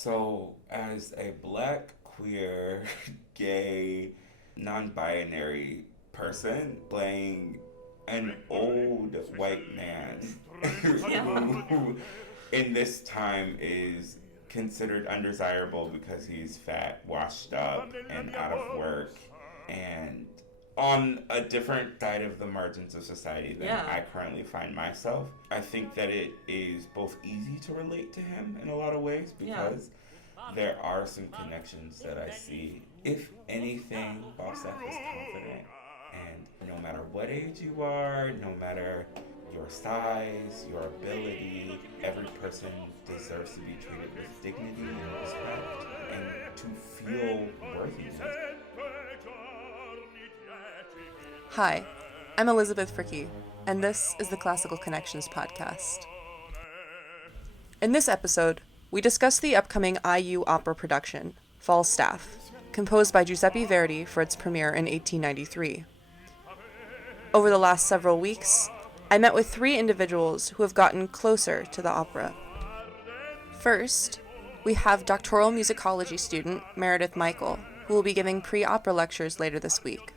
So, as a black, queer, gay, non binary person playing an old white man who in this time is considered undesirable because he's fat, washed up, and out of work, and on a different side of the margins of society than I currently find myself. I think that it is both easy to relate to him in a lot of ways because there are some connections that I see. If anything, Falstaff is confident, and no matter what age you are, no matter your size, your ability, every person deserves to be treated with dignity and respect and to feel worthiness. Hi, I'm Elizabeth Fricky, and this is the Classical Connections podcast. In this episode, we discuss the upcoming IU opera production, Falstaff, composed by Giuseppe Verdi for its premiere in 1893. Over the last several weeks, I met with three individuals who have gotten closer to the opera. First, we have doctoral musicology student Meredith Michael, who will be giving pre-opera lectures later this week.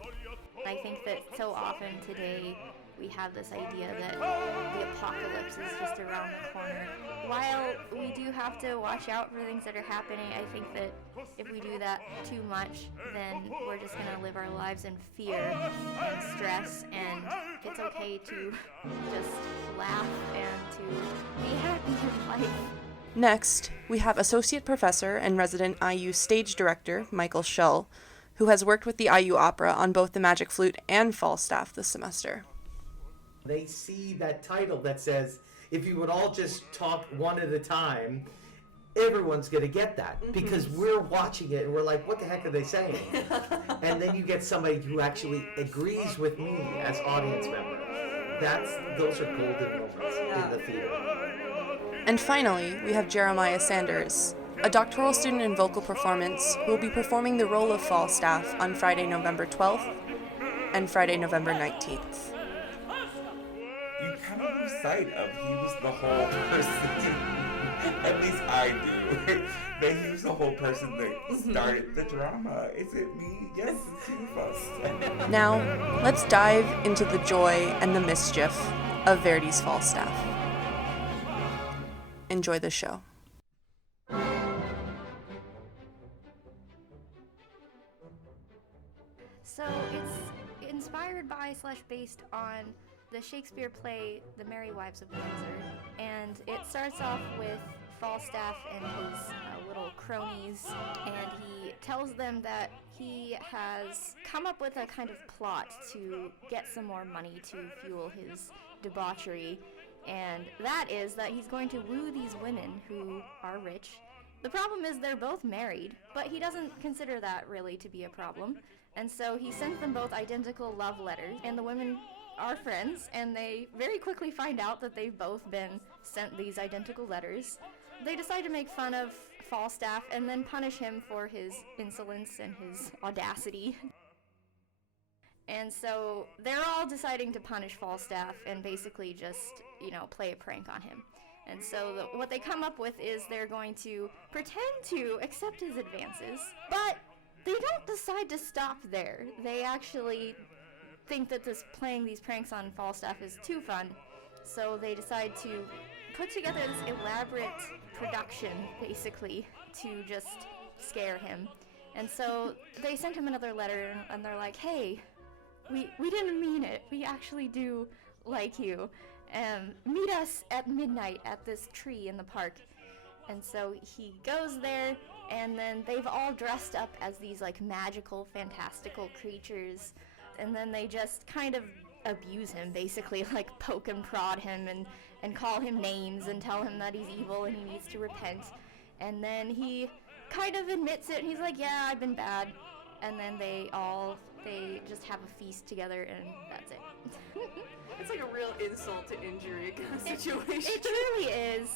I think that so often today we have this idea that the apocalypse is just around the corner. While we do have to watch out for things that are happening, I think that if we do that too much, then we're just going to live our lives in fear and stress, and it's okay to just laugh and to be happy in life. Next, we have Associate Professor and Resident IU Stage Director Michael Schull, who has worked with the IU Opera on both the Magic Flute and Falstaff this semester. They see that title that says, if you would all just talk one at a time, everyone's going to get that. Because we're watching it and we're like, what the heck are they saying? And then you get somebody who actually agrees with me as audience member. Those are golden moments in the theater. And finally, we have Jeremiah Sanders, a doctoral student in vocal performance who will be performing the role of Falstaff on Friday, November 12th and Friday, November 19th. You kind of lose sight of he was the whole person. At least I do. That he was the whole person that started the drama. Is it me? Yes, it's you, Falstaff. Now, let's dive into the joy and the mischief of Verdi's Falstaff. Enjoy the show. So it's inspired by / based on the Shakespeare play The Merry Wives of Windsor, and it starts off with Falstaff and his little cronies, and he tells them that he has come up with a kind of plot to get some more money to fuel his debauchery, and that is that he's going to woo these women who are rich. The problem is they're both married, but he doesn't consider that really to be a problem. And so he sends them both identical love letters, and the women are friends, and they very quickly find out that they've both been sent these identical letters. They decide to make fun of Falstaff and then punish him for his insolence and his audacity. And so they're all deciding to punish Falstaff and basically just, play a prank on him. And so what they come up with is they're going to pretend to accept his advances, but they don't decide to stop there. They actually think that playing these pranks on Falstaff is too fun, so they decide to put together this elaborate production, basically, to just scare him. And so they sent him another letter, and they're like, hey, we didn't mean it. We actually do like you. Meet us at midnight at this tree in the park. And so he goes there, and then they've all dressed up as these magical, fantastical creatures, and then they just kind of abuse him, basically, poke and prod him and call him names and tell him that he's evil and he needs to repent. And then he kind of admits it, and he's like, yeah, I've been bad. And then they just have a feast together, and that's it. It's like a real insult to injury kind of situation. It truly is.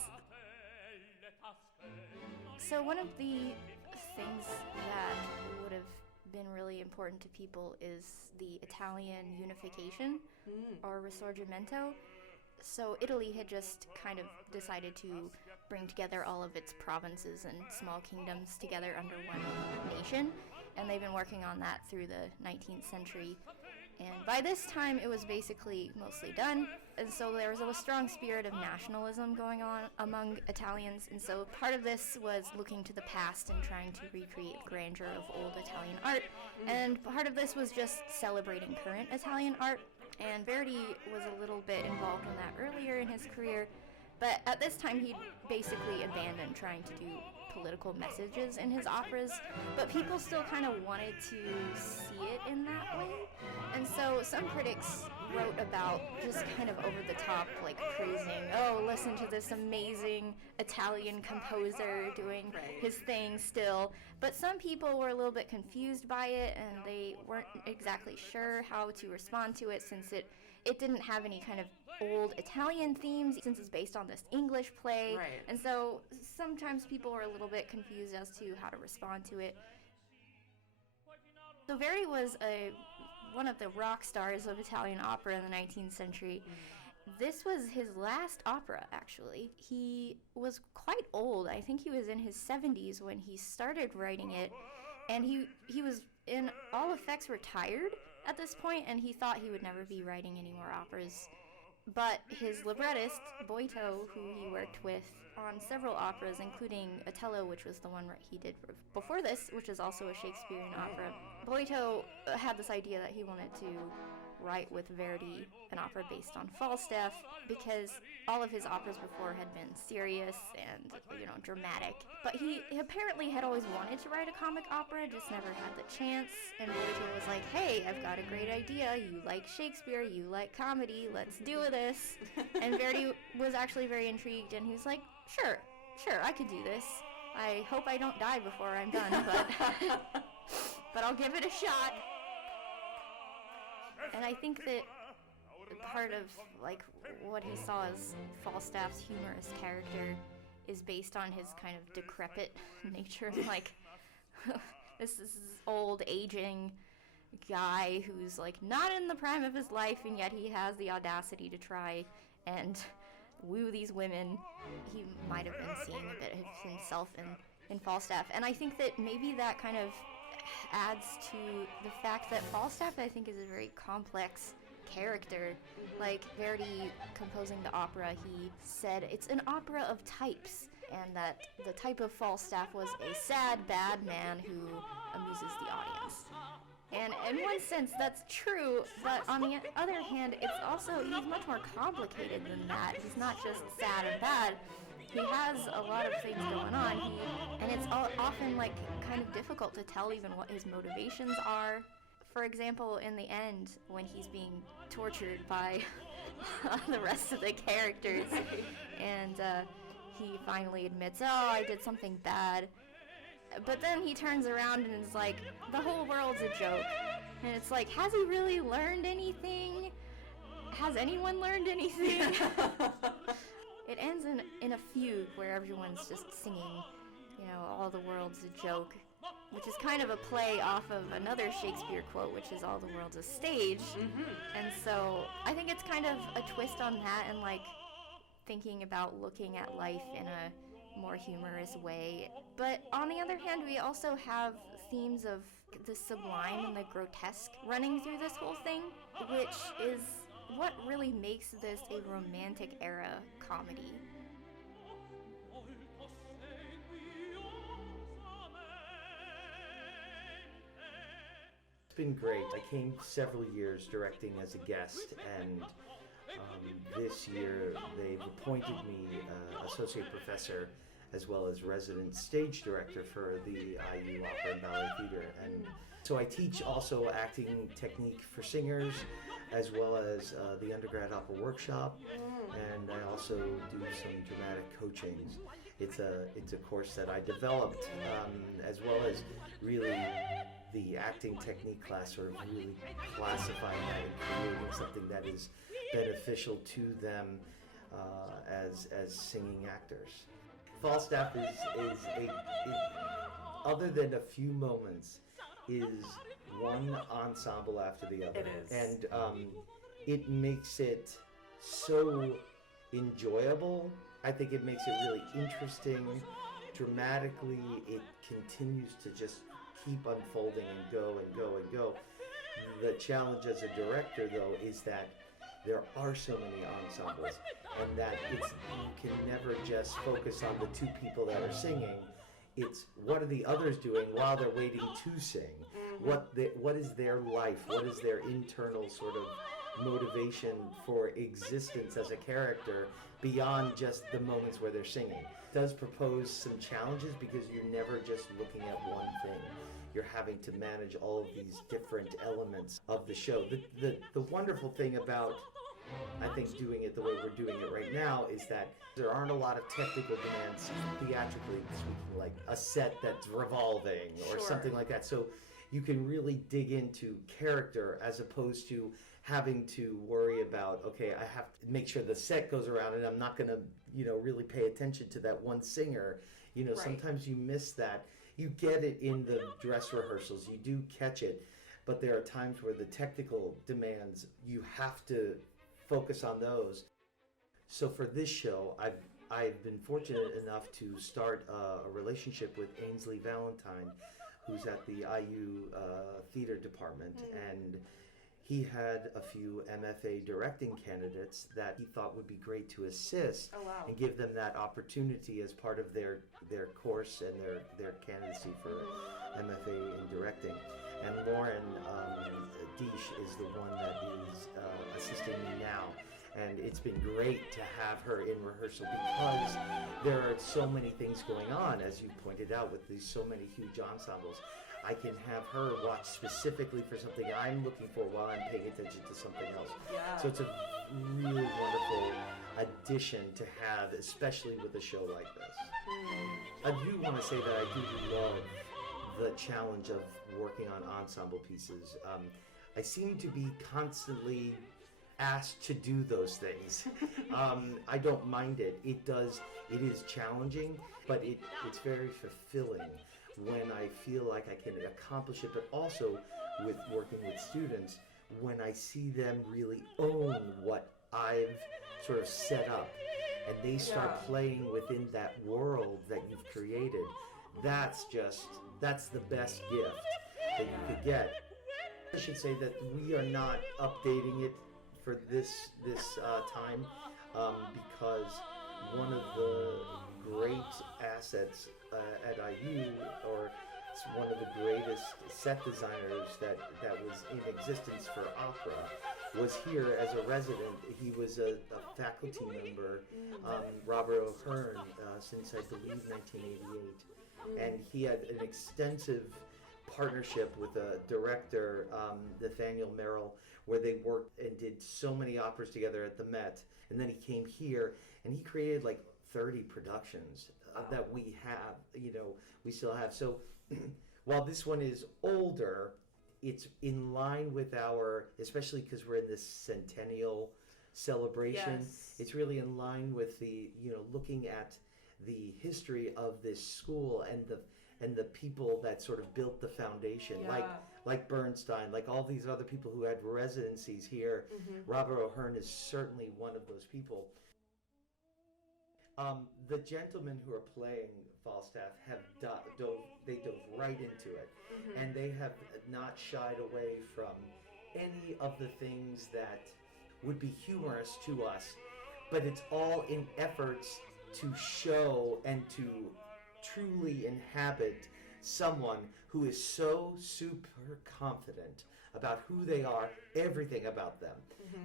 So one of the things that would have been really important to people is the Italian unification, or Risorgimento. So Italy had just kind of decided to bring together all of its provinces and small kingdoms together under one nation. And they've been working on that through the 19th century. And by this time, it was basically mostly done. And so there was a strong spirit of nationalism going on among Italians. And so part of this was looking to the past and trying to recreate the grandeur of old Italian art. And part of this was just celebrating current Italian art. And Verdi was a little bit involved in that earlier in his career. But at this time, he basically abandoned trying to do political messages in his operas, but people still kind of wanted to see it in that way. And so some critics wrote about just kind of over the top, like praising, oh, listen to this amazing Italian composer doing his thing still. But some people were a little bit confused by it, and they weren't exactly sure how to respond to it, since it didn't have any kind of old Italian themes, since it's based on this English play. Right. And so sometimes people were a little bit confused as to how to respond to it. So Verdi was one of the rock stars of Italian opera in the 19th century. This was his last opera, actually. He was quite old. I think he was in his 70s when he started writing it, and he was in all effects retired at this point, and he thought he would never be writing any more operas. But his librettist, Boito, who he worked with on several operas, including Otello, which was the one he did before this, which is also a Shakespearean opera, Boito had this idea that he wanted to write with Verdi an opera based on Falstaff, because all of his operas before had been serious and, dramatic. But he apparently had always wanted to write a comic opera, just never had the chance. And Boito was like, hey, I've got a great idea. You like Shakespeare, you like comedy, let's do this. And Verdi was actually very intrigued, and he was like, sure, I could do this. I hope I don't die before I'm done, but I'll give it a shot. And I think that part of what he saw as Falstaff's humorous character is based on his kind of decrepit nature. This old aging guy who's not in the prime of his life, and yet he has the audacity to try and woo these women. He might have been seeing a bit of himself in Falstaff, and I think that maybe that kind of adds to the fact that Falstaff, I think, is a very complex character. Verdi, composing the opera, he said it's an opera of types, and that the type of Falstaff was a sad, bad man who amuses the audience. And in one sense, that's true, but on the other hand, it's also, he's much more complicated than that. He's not just sad and bad. He has a lot of things going on, and it's often kind of difficult to tell even what his motivations are. For example, in the end, when he's being tortured by the rest of the characters, and he finally admits, oh, I did something bad. But then he turns around and is like, the whole world's a joke. And it's like, has he really learned anything? Has anyone learned anything? It ends in a fugue where everyone's just singing, all the world's a joke, which is kind of a play off of another Shakespeare quote, which is all the world's a stage. Mm-hmm. And so I think it's kind of a twist on that, and thinking about looking at life in a more humorous way. But on the other hand, we also have themes of the sublime and the grotesque running through this whole thing, which is what really makes this a romantic era comedy. It's been great. I came several years directing as a guest, and this year they've appointed me associate professor as well as resident stage director for the IU Opera and Ballet Theater. And so I teach also acting technique for singers, as well as the undergrad opera workshop, and I also do some dramatic coachings. It's a course that I developed, as well as really the acting technique class, sort of really classifying that and creating something that is beneficial to them as singing actors. Falstaff is other than a few moments, is one ensemble after the other. It is. And it makes it so enjoyable I think it makes it really interesting. Dramatically, it continues to just keep unfolding and go and go and go. The challenge as a director, though, is that there are so many ensembles, and that you can never just focus on the two people that are singing. It's what are the others doing while they're waiting to sing? What is their life? What is their internal sort of motivation for existence as a character beyond just the moments where they're singing? It does propose some challenges because you're never just looking at one thing. You're having to manage all of these different elements of the show. The wonderful thing about, I think, doing it the way we're doing it right now is that there aren't a lot of technical demands, theatrically speaking, like a set that's revolving or something like that. So you can really dig into character as opposed to having to worry about, okay, I have to make sure the set goes around and I'm not going to, really pay attention to that one singer. Right. Sometimes you miss that. You get it in the dress rehearsals. You do catch it. But there are times where the technical demands, you have to focus on those. So for this show, I've been fortunate enough to start a relationship with Ainsley Valentine, who's at the IU theater department, and he had a few MFA directing candidates that he thought would be great to assist and give them that opportunity as part of their course and their candidacy for MFA in directing. And Lauren Deesh is the one that is assisting me now. And it's been great to have her in rehearsal because there are so many things going on, as you pointed out, with these so many huge ensembles. I can have her watch specifically for something I'm looking for while I'm paying attention to something else. Yeah. So it's a really wonderful addition to have, especially with a show like this. I do want to say that I do love the challenge of working on ensemble pieces. I seem to be constantly asked to do those things. I don't mind it. It is challenging, but it's very fulfilling when I feel like I can accomplish it, but also with working with students, when I see them really own what I've sort of set up and they start playing within that world that you've created. That's the best gift that you could get. I should say that we are not updating it for this time because one of the great assets at IU, or one of the greatest set designers that was in existence for opera, was here as a resident. He was a faculty member, Robert O'Hearn, since I believe 1988, and he had an extensive partnership with a director, Nathaniel Merrill, where they worked and did so many operas together at the Met. And then he came here and he created like 30 productions that we have, we still have. So while this one is older, it's in line with our, especially because we're in this centennial celebration, it's really in line with the, looking at the history of this school and the people that sort of built the foundation, like Bernstein, like all these other people who had residencies here. Robert O'Hearn is certainly one of those people. The gentlemen who are playing Falstaff have dove right into it, and they have not shied away from any of the things that would be humorous to us, but it's all in efforts to show and to truly inhabit someone who is so super confident about who they are, everything about them.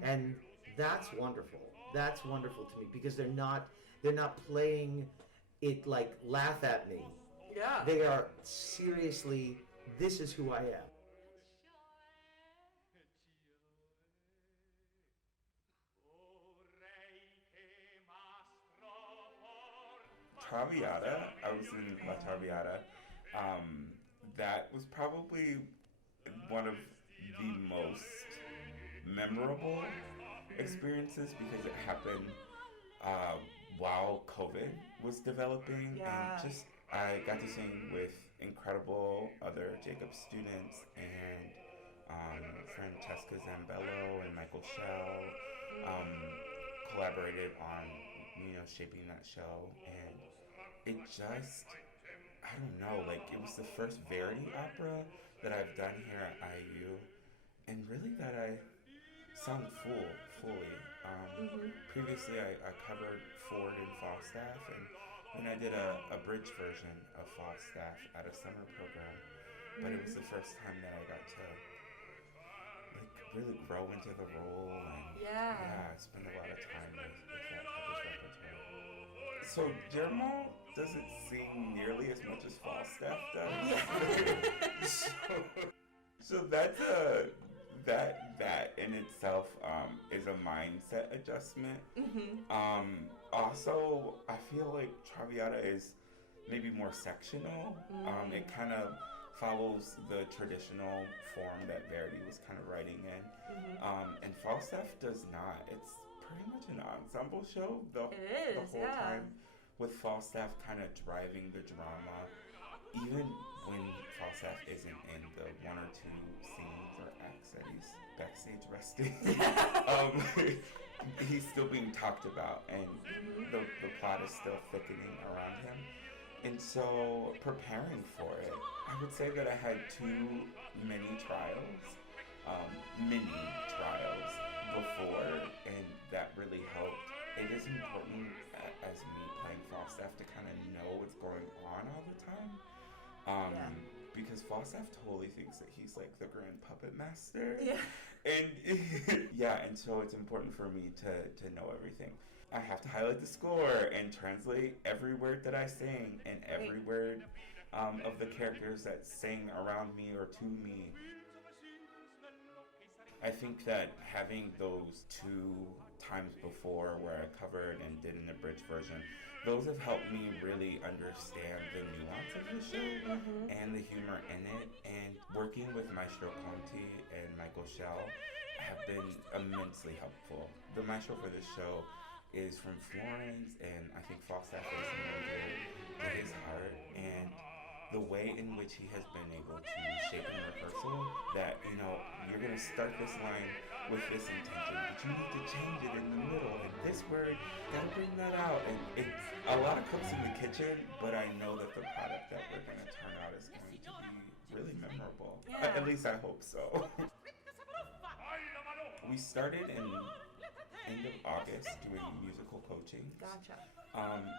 And that's wonderful. That's wonderful to me because they're not playing it like laugh at me. Yeah. They are seriously, this is who I am. Traviata, I was in La Traviata. That was probably one of the most memorable experiences because it happened while COVID was developing, and just I got to sing with incredible other Jacob students and Francesca Zambello and Michael Schell collaborated on shaping that show. And it just, I don't know, like, it was the first Verdi opera that I've done here at IU, and really that I sung fully. Previously, I covered Ford and Falstaff, and then I did a bridge version of Falstaff at a summer program. But it was the first time that I got to like really grow into the role, and I spend a lot of time with that type of repertoire. So Guillermo doesn't sing nearly as much as Falstaff does. So that's that in itself is a mindset adjustment. Also, I feel like Traviata is maybe more sectional. It kind of follows the traditional form that Verdi was kind of writing in. And Falstaff does not. It's pretty much an ensemble show the whole time, with Falstaff kind of driving the drama. Even when Falstaff isn't in the one or two scenes or acts that he's backstage resting, he's still being talked about, and the plot is still thickening around him. And so, preparing for it, I would say that I had too many trials, mini trials before, and that really helped. It is important as me playing Falstaff to kind of know what's going on all the time. Because Falstaff totally thinks that he's like the grand puppet master. And and so it's important for me to know everything. I have to highlight the score and translate every word that I sing and every word of the characters that sing around me or to me. I think that having those 2 times before where I covered and did an abridged version, those have helped me really understand the nuance of the show and the humor in it. And working with Maestro Conti and Michael Schell have been immensely helpful. The maestro for this show is from Florence, and I think Falstaff is near to his heart. And the way in which he has been able to shape in rehearsal that, you're going to start this line with this intention, but you need to change it in the middle, and this word, gotta bring that out. And it's a lot of cooks in the kitchen, but I know that the product that we're going to turn out is going to be really memorable. At least I hope so. We started in end of August doing musical coaching. Gotcha.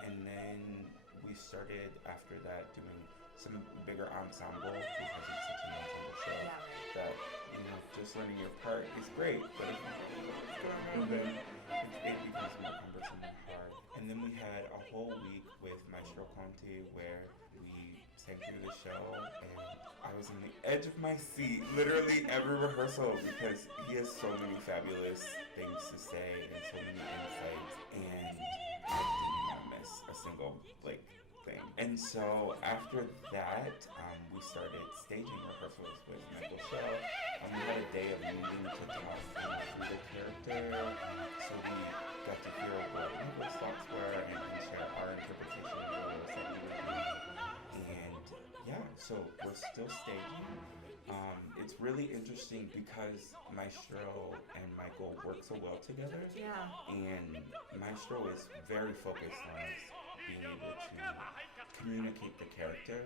And then we started after that doing some bigger ensemble, because it's such an ensemble show that, just learning your part is great, but if you don't know what's going on, then it becomes more cumbersome and hard. And then we had a whole week with Maestro Conti where we sang through the show, and I was on the edge of my seat literally every rehearsal, because he has so many fabulous things to say and so many insights, and I didn't want to miss a single thing. And so after that, we started staging rehearsals with Michael Schell. We had a day of meeting to talk through the character, so we got to hear what Michael's thoughts were and share our interpretation of the roles that we were doing. And so we're still staging. It's really interesting because Maestro and Michael work so well together. And Maestro is very focused on us being able to communicate the character.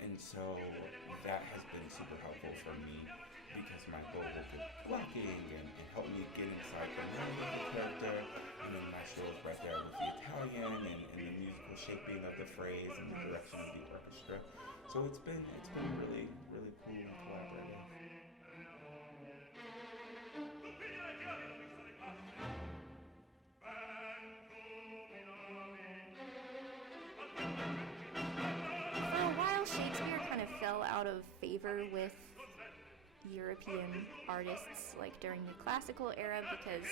And so that has been super helpful for me, because Michael will get blocking and help me get inside the mind of the character. And then Maestro is right there with the Italian and the musical shaping of the phrase and the direction of the orchestra. So it's been really, really cool and collaborative. Fell out of favor with European artists like during the classical era, because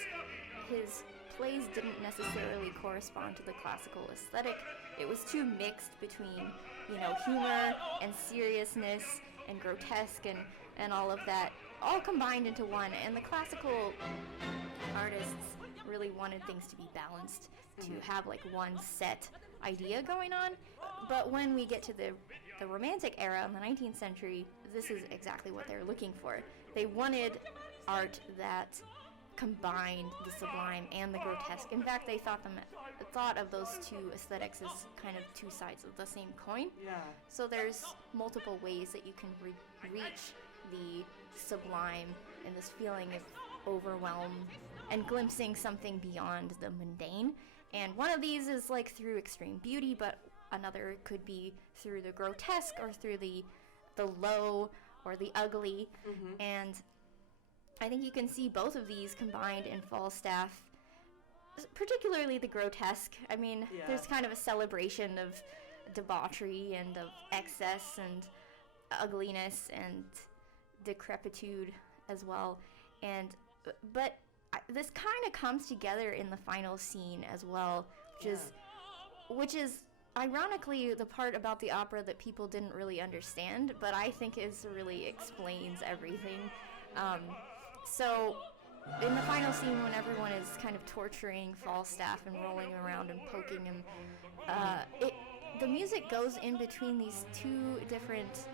his plays didn't necessarily correspond to the classical aesthetic. It was too mixed between, humor and seriousness and grotesque and all of that, all combined into one. And the classical artists really wanted things to be balanced, to have like one set idea going on. But when we get to the Romantic era in the 19th century, this is exactly what they're looking for. They wanted art that combined the sublime and the grotesque. In fact, they thought them thought of those two aesthetics as kind of two sides of the same coin. Yeah. So there's multiple ways that you can reach the sublime and this feeling of overwhelm and glimpsing something beyond the mundane. And one of these is like through extreme beauty, but another could be through the grotesque or through the low or the ugly. And I think you can see both of these combined in Falstaff, particularly the grotesque. I mean, there's kind of a celebration of debauchery and of excess and ugliness and decrepitude as well. But this kind of comes together in the final scene as well, which is ironically the part about the opera that people didn't really understand, but I think really explains everything. So in the final scene, when everyone is kind of torturing Falstaff and rolling him around and poking him, the music goes in between these two different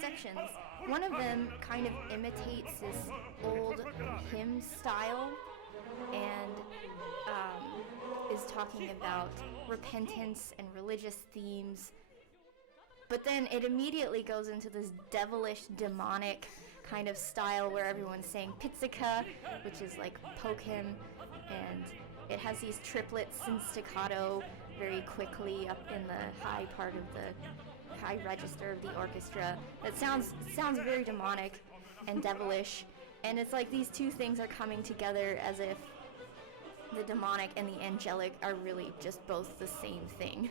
sections. One of them kind of imitates this old hymn style and is talking about repentance and religious themes. But then it immediately goes into this devilish, demonic kind of style where everyone's saying pizzica, which is like poke him, and it has these triplets in staccato very quickly up in the high part of the high register of the orchestra. It sounds very demonic and devilish, and it's like these two things are coming together as if the demonic and the angelic are really just both the same thing.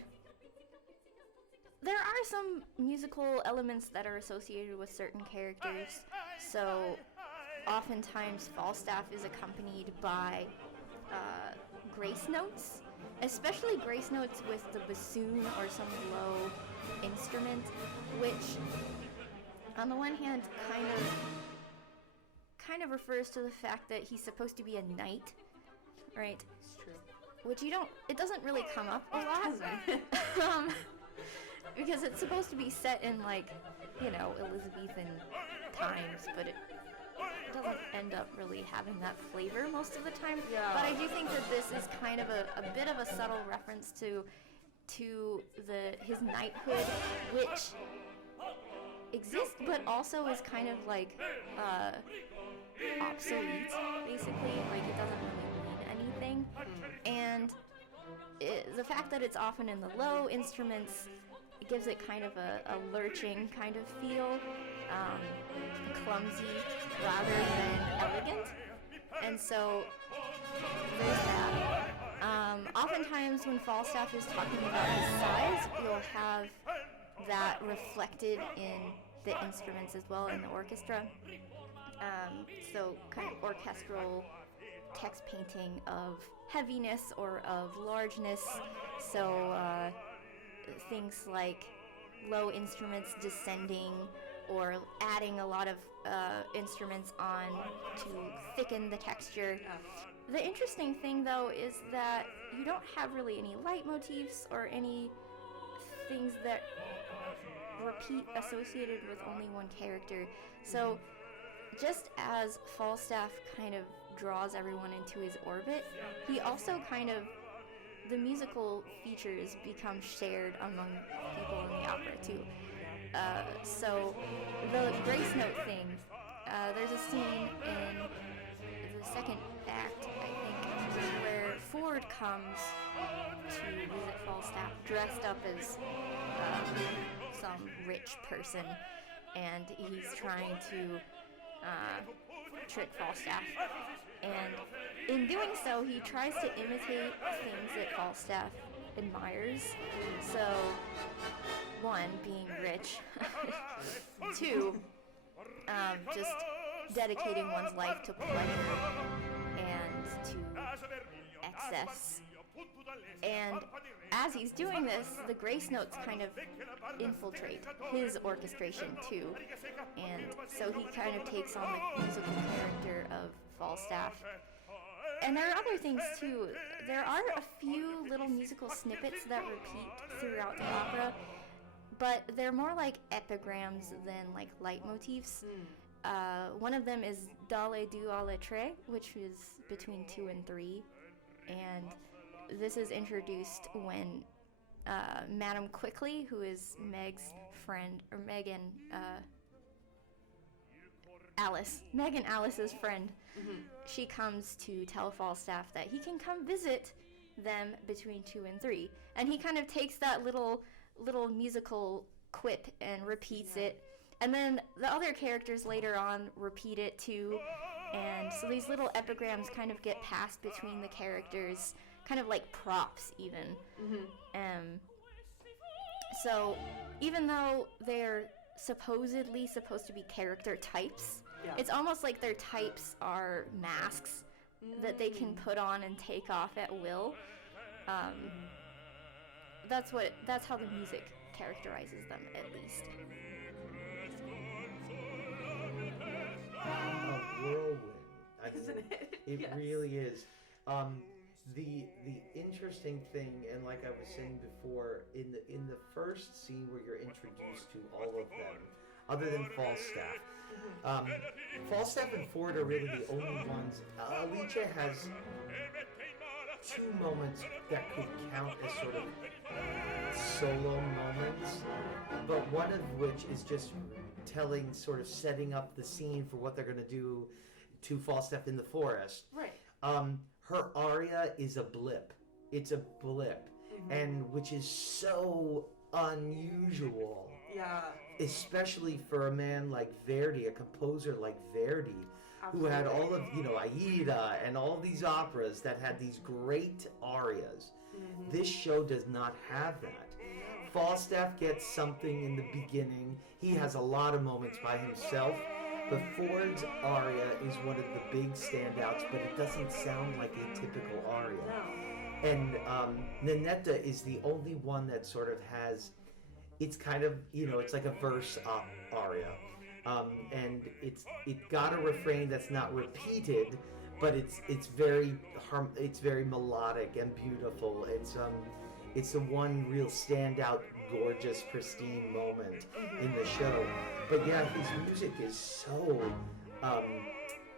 There are some musical elements that are associated with certain characters, so oftentimes Falstaff is accompanied by grace notes, especially grace notes with the bassoon or some low instrument, which on the one hand kind of refers to the fact that he's supposed to be a knight, right? It's true. Which it doesn't really come up a lot. Because it's supposed to be set in, like, Elizabethan times, but it doesn't end up really having that flavor most of the time. Yeah. But I do think that this is kind of a bit of a subtle reference to his knighthood, which exists, but also is kind of like obsolete, basically. Like, it doesn't really mean anything. And the fact that it's often in the low instruments, it gives it kind of a lurching kind of feel, clumsy rather than elegant. And so there's that. Oftentimes when Falstaff is talking about his size, you'll have that reflected in the instruments as well in the orchestra. So kind of orchestral text painting of heaviness or of largeness. So things like low instruments descending or adding a lot of instruments on to thicken the texture. The interesting thing, though, is that you don't have really any leitmotifs or any things that repeat associated with only one character. So just as Falstaff kind of draws everyone into his orbit, he also kind of, the musical features become shared among people in the opera too. So the grace note thing, there's a scene in the second act, I think, where Ford comes to visit Falstaff dressed up as some rich person, and he's trying to trick Falstaff. And in doing so, he tries to imitate things that Falstaff admires. So, one, being rich. Two, just dedicating one's life to pleasure and to excess. And as he's doing this, the grace notes kind of infiltrate his orchestration too. And so he kind of takes on the musical character of Falstaff. And there are other things too. There are a few little musical snippets that repeat throughout the opera, but they're more like epigrams than like leitmotifs. One of them is Dalle du alle tre, which is between 2 and 3, and this is introduced when Madam Quickly, who is Meg's friend, or Megan Alice's friend, she comes to tell Falstaff that he can come visit them between 2 and 3, and he kind of takes that little musical quip and repeats it, and then the other characters later on repeat it too, and so these little epigrams kind of get passed between the characters, kind of like props even. So even though they're supposedly supposed to be character types, it's almost like their types are masks that they can put on and take off at will. That's how the music characterizes them, at least. A whirlwind. Isn't it? It Yes. really is. The interesting thing, and like I was saying before, in the first scene where you're introduced to all of them, other than Falstaff, Falstaff and Ford are really the only ones. Alicia has 2 moments that could count as sort of solo moments, but one of which is just setting up the scene for what they're going to do to Falstaff in the forest. Right. Her aria is a blip. It's a blip, and which is so unusual. Yeah. Especially for a man like Verdi, a composer like Verdi, who had all of, Aida and all these operas that had these great arias. This show does not have that. Falstaff gets something in the beginning. He has a lot of moments by himself. But Ford's aria is one of the big standouts, but it doesn't sound like a typical aria. No. And Ninetta is the only one that sort of has, it's kind of, it's like a verse aria. And it got a refrain that's not repeated, but it's very melodic and beautiful. It's the one real standout, gorgeous, pristine moment in the show. But yeah, his music is so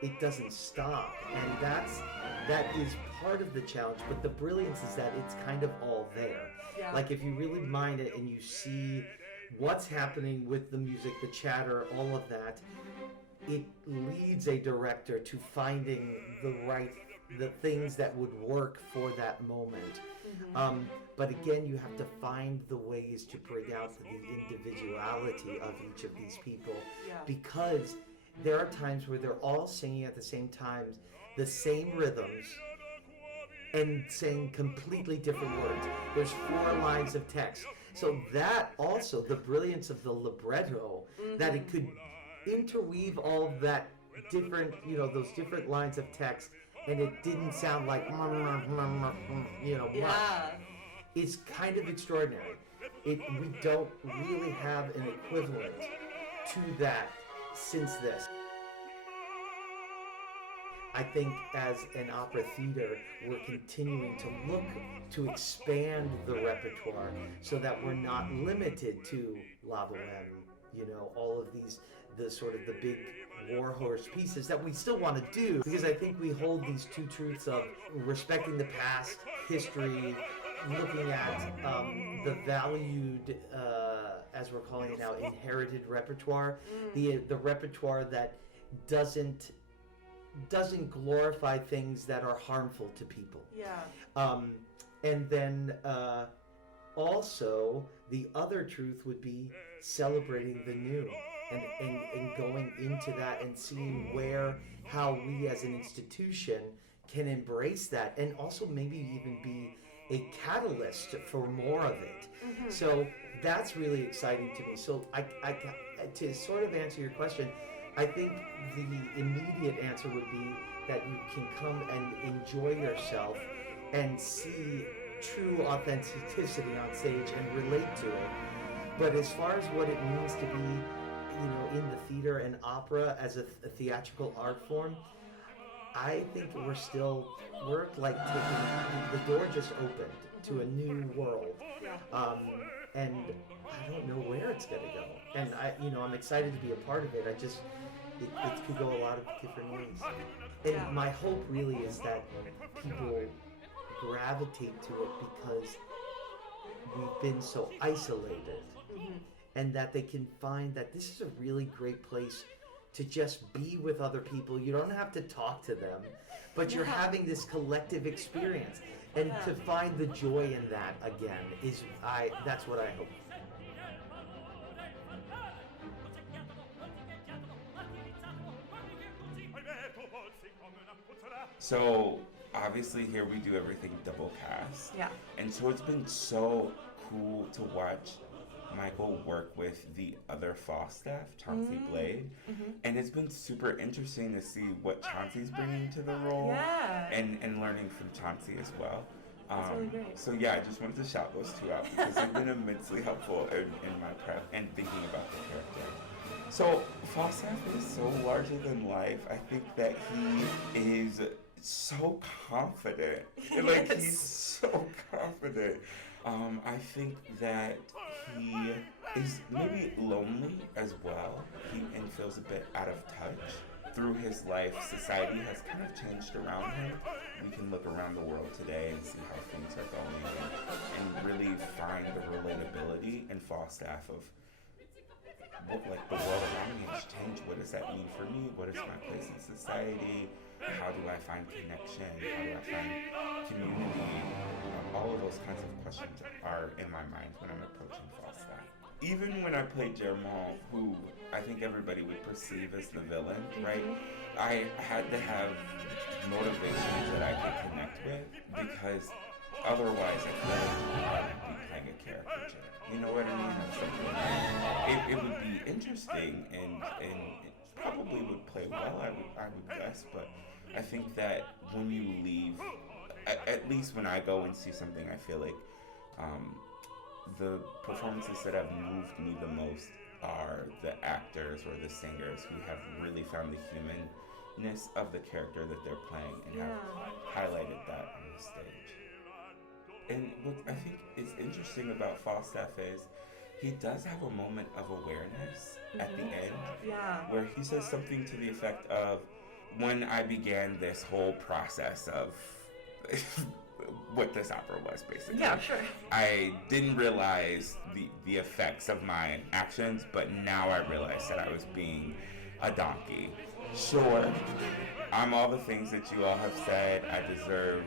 it doesn't stop, and that is part of the challenge. But the brilliance is that it's kind of all there. Yeah. Like if you really mind it and you see what's happening with the music, the chatter, all of that, it leads a director to finding the things that would work for that moment. But again, you have to find the ways to bring out the individuality of each of these people, because there are times where they're all singing at the same time, the same rhythms, and saying completely different words. There's 4 lines of text. So that also, the brilliance of the libretto, that it could interweave all of that different, those different lines of text, and it didn't sound like, it's kind of extraordinary. We don't really have an equivalent to that since this. I think as an opera theater, we're continuing to look to expand the repertoire so that we're not limited to La Boheme, all of these, the big warhorse pieces that we still want to do, because I think we hold these 2 truths of respecting the past, history, looking at the valued, as we're calling it now, inherited repertoire, the repertoire that doesn't glorify things that are harmful to people. Yeah. And then also the other truth would be celebrating the new and going into that and seeing how we as an institution can embrace that, and also maybe even be a catalyst for more of it. So that's really exciting to me. So I to sort of answer your question, I think the immediate answer would be that you can come and enjoy yourself and see true authenticity on stage and relate to it. But as far as what it means to be, in the theater and opera as a theatrical art form, I think we're like taking, the door just opened to a new world. And I don't know where it's going to go. And I'm excited to be a part of it. It could go a lot of different ways. And my hope really is that people gravitate to it because we've been so isolated. And that they can find that this is a really great place to just be with other people. You don't have to talk to them, but you're having this collective experience. And to find the joy in that again that's what I hope. So obviously here we do everything double cast. Yeah. And so it's been so cool to watch Michael work with the other Falstaff, Chauncey Blade. And it's been super interesting to see what Chauncey's bringing to the role. Yeah. And learning from Chauncey as well. That's really great. So yeah, I just wanted to shout those two out because they've been immensely helpful in my prep and thinking about the character. So Falstaff is so larger than life. I think that he is so confident. Like he's so confident. I think that he is maybe lonely as well. And feels a bit out of touch. Through his life, society has kind of changed around him. We can look around the world today and see how things are going and really find the relatability in Falstaff of what, like, the world around me has changed. What does that mean for me? What is my place in society? How do I find connection? How do I find community? All of those kinds of questions are in my mind when I'm approaching Falstaff. Even when I played Germont, who I think everybody would perceive as the villain, right? I had to have motivations that I could connect with because otherwise I feel like I would be playing a caricature. You know what I mean? It would be interesting and it probably would play well, I would guess, but I think that when you leave, at least when I go and see something, I feel like the performances that have moved me the most are the actors or the singers who have really found the humanness of the character that they're playing and have highlighted that on the stage. And what I think is interesting about Falstaff is he does have a moment of awareness at the end where he says something to the effect of, when I began this whole process of what this opera was, basically. Yeah, sure. I didn't realize the effects of my actions, but now I realize that I was being a donkey. Sure, I'm all the things that you all have said. I deserve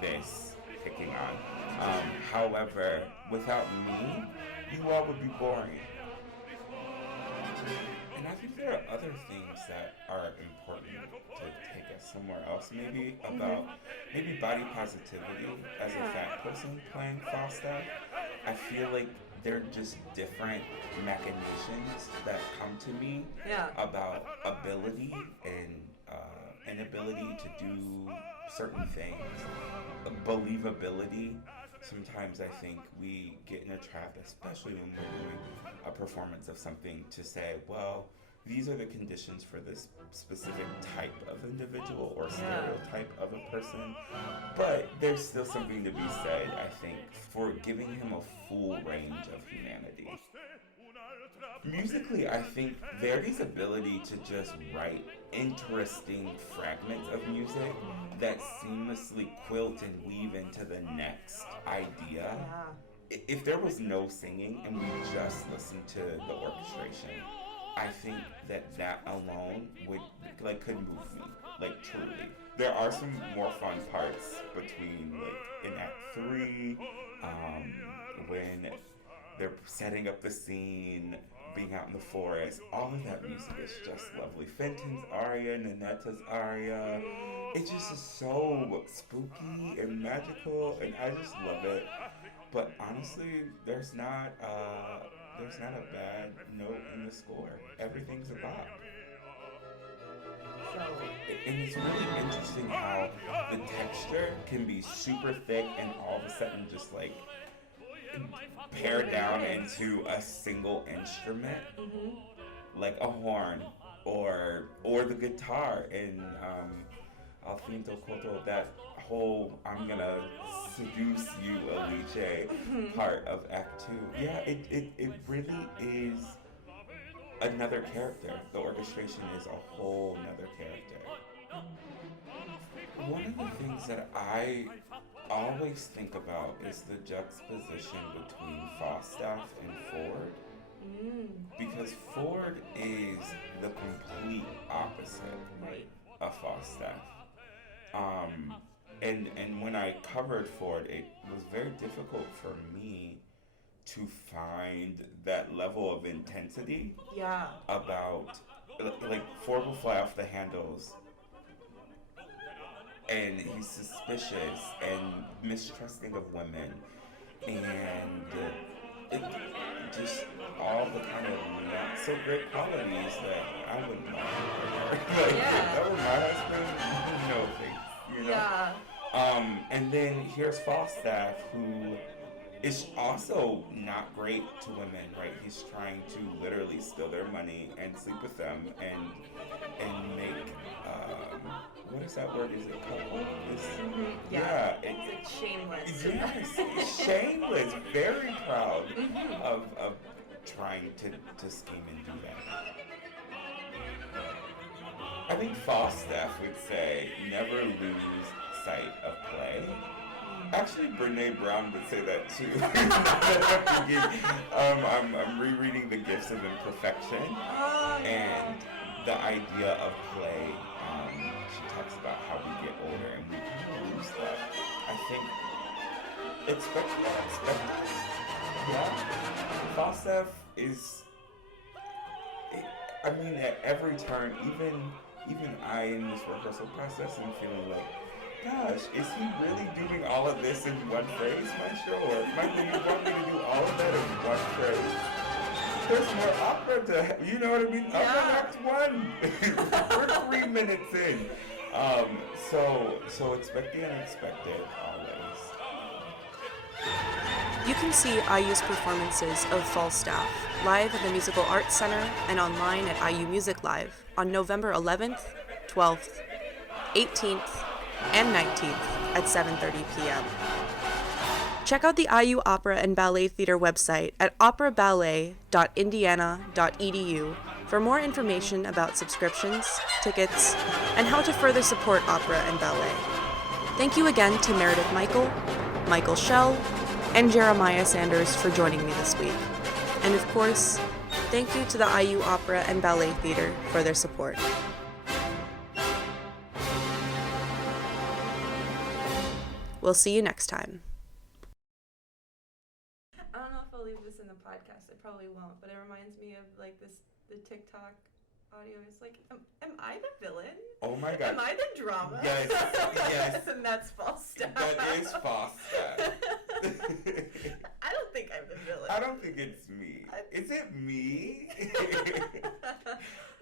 this picking on. However, without me, you all would be boring. And I think there are other things that are important to take us somewhere else. Maybe about body positivity as a fat person playing Falstaff. I feel like they're just different machinations that come to me about ability and inability to do certain things. Believability. Sometimes I think we get in a trap, especially when we're doing a performance of something, to say, well, these are the conditions for this specific type of individual or stereotype of a person. But there's still something to be said, I think, for giving him a full range of humanity. Musically, I think Verdi's ability to just write interesting fragments of music that seamlessly quilt and weave into the next idea. If there was no singing and we just listened to the orchestration, I think that alone could move me, truly. There are some more fun parts between, in Act 3, when they're setting up the scene, being out in the forest. All of that music is just lovely. Fenton's aria, Ninetta's aria. It just is so spooky and magical, and I just love it. But honestly, there's not a bad note in the score. Everything's a bop. And it's really interesting how the texture can be super thick and all of a sudden just pare down into a single instrument, like a horn or the guitar in Al fin do Koto, that whole I'm gonna seduce you, Alice, part of Act 2. Yeah, it really is another character. The orchestration is a whole nother character. one of the things that I always think about is the juxtaposition between Falstaff and Ford. Because Ford is the complete opposite of Falstaff. And when I covered Ford, it was very difficult for me to find that level of intensity. Yeah. About, like, Ford will fly off the handles, and he's suspicious and mistrusting of women, and it just all the kind of not so great qualities that I would want. Like, if that was my husband, no thanks, you know? Yeah. And then here's Falstaff, who is also not great to women, right? He's trying to literally steal their money and sleep with them and make, what is that word? Is it couple? Yeah. It's shameless. Yes, shameless, very proud of trying to scheme and do that. I think Falstaff would say, never lose sight of play. Actually, Brene Brown would say that too. I'm rereading The Gifts of Imperfection, and the idea of play. She talks about how we get older and we kind of lose that. I think expected. Yeah, Falstaff is. I mean, at every turn, even I in this rehearsal process am feeling like, gosh, is he really doing all of this in one phrase, Maestro? Or Michael, you want me to do all of that in one phrase? There's more opera to, you know what I mean? Opera Act 1. We're 3 minutes in. So expect the unexpected always. You can see IU's performances of Falstaff live at the Musical Arts Center and online at IU Music Live on November 11th, 12th, 18th, and 19th at 7:30 p.m. Check out the IU Opera and Ballet Theater website at operaballet.indiana.edu for more information about subscriptions, tickets, and how to further support opera and ballet. Thank you again to Meredith Michael, Michael Schell, and Jeremiah Sanders for joining me this week. And of course, thank you to the IU Opera and Ballet Theater for their support. We'll see you next time. I don't know if I'll leave this in the podcast. I probably won't, but it reminds me of like the TikTok audio. It's like, am I the villain? Oh my God. Am I the drama? Yes, yes. And that's Falstaff. That is Falstaff. I don't think I'm the villain. I don't think it's me. Is it me?